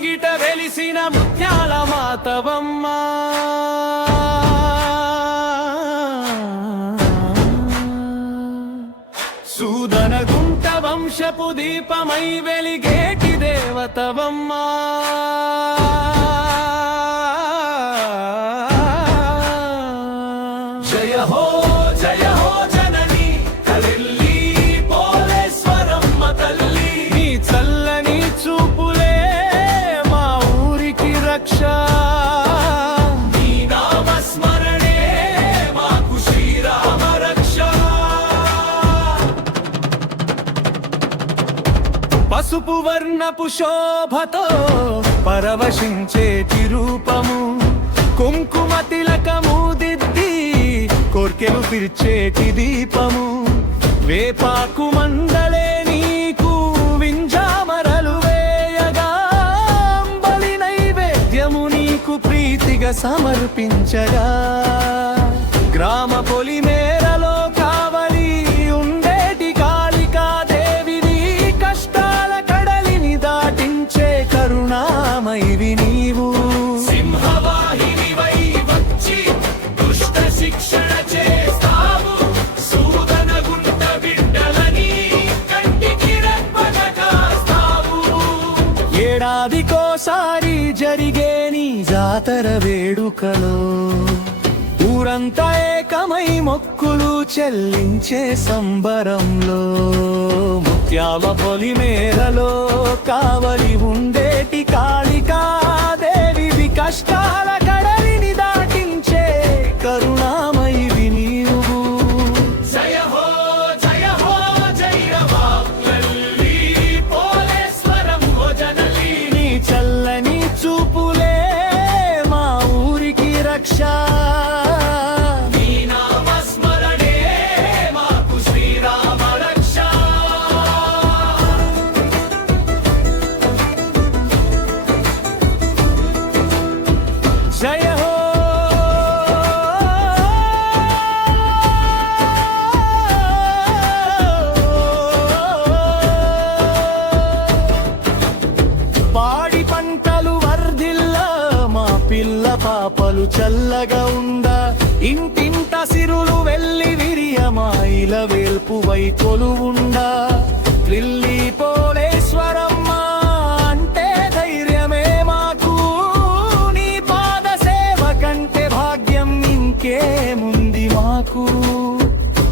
ముంగిట వెలిసిన ముత్యాల మాతవమ్మ సూదనగుంట వంశపు దీపమై వెలిగేటి దేవతవమ్మ జయ హో జనని తల్లి పోలేశ్వరమ్మ తల్లి నీ చల్లని చూపులే మా ఊరికి రక్ష నీ నామస్మరణే మాకు శ్రీరామ రక్ష పసుపు వర్ణపు శోభతో పరవశించేటి రూపము కుంకుమ తిలకము దిద్ది కోర్కెలు తీర్చేటి దీపము వేపాకు మండలే నీకు వింజామరలు వేయగా బలి నైవేద్యము నీకు ప్రీతిగా సమర్పించగా గ్రామ పొలిమేరలో కావలి ఉండేటి కాళికాదేవిని కష్టాల కడలిని దాటించే కరుణామయివి నీవు శిక్షణ చేస్తావు సూదనగుంట బిడ్డలని కంటికి రెప్పగా కాస్తావు ఏడాదికోసారి జరిగే నీ జాతర వేడుకలో ఊరంతా ఏకమై మొక్కులు చెల్లించే సంబరంలో ముత్యాల పొలిమేరలో కావలి ఉండేటి కాళికాదేవి కష్టాల కడలిని దాటించే కరుణామయివి నీవు జయ హో జైరవా తల్లి పోలేశ్వరమ్మ జనని నీ చల్లని చూపులే మా ఊరికి రక్ష నీ నామస్మరణే మాకు శ్రీరామ రక్ష జయ హో పాడి పంటలు వర్ధిల్లా మా పిల్ల పాపలు చల్లగా ఉందా ఇంటింట సిరులు వెళ్ళి విరియమాయిల వేల్పువై కొలువుండా లిల్లీ పోలేశ్వరమ్మ అంటే ధైర్యమే మాకు నీ పాద సేవ కంటే భాగ్యం ఇంకేముంది మాకు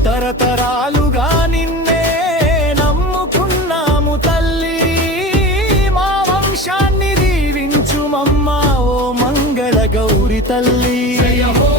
తరతరాలుగా నిన్నే నమ్ముకున్నాము తల్లి మా వంశాన్ని దీవించుమమ్మా ఓ మంగళ గౌరి తల్లి జయ హో